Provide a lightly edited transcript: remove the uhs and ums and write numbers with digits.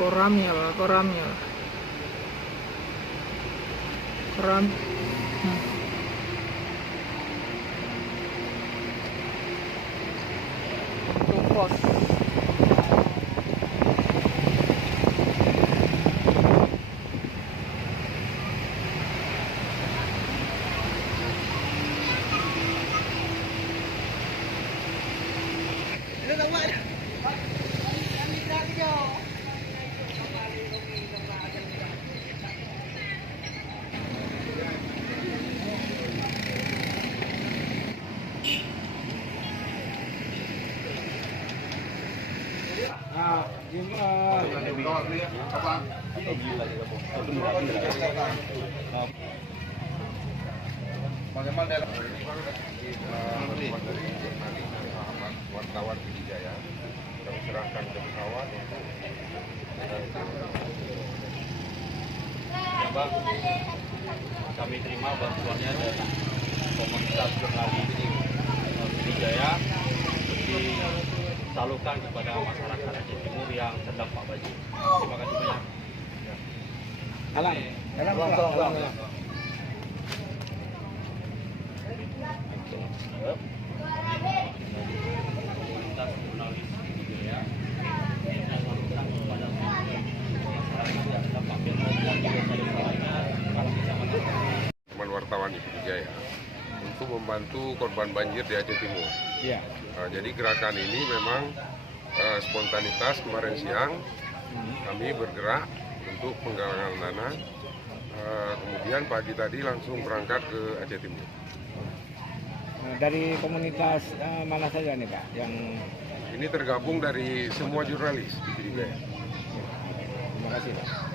Koramnya Pak, koramnya Pak. Koram. Tungkos. Bagaimana wartawan Pidijaya sudah diserahkan ke pesawat Ya Bang, kami terima bantuannya dari komunitas jurnalis Pidijaya disalurkan kepada masyarakat Aceh Timur yang terdampak banjir. Terima kasih banyak. Komunitas jurnalis Pidijaya disalurkan kepada masyarakat yang terdampak banjir dan juga saudara-saudaranya kami kecamatan. teman wartawan Pidijaya untuk membantu korban banjir di Aceh Timur. Ya. Jadi gerakan ini memang spontanitas kemarin siang kami bergerak untuk penggalangan dana. Kemudian pagi tadi langsung berangkat ke Aceh Timur. Dari komunitas mana saja nih Pak? Yang Ini tergabung dari semua jurnalis di Pidijaya. terima kasih Pak.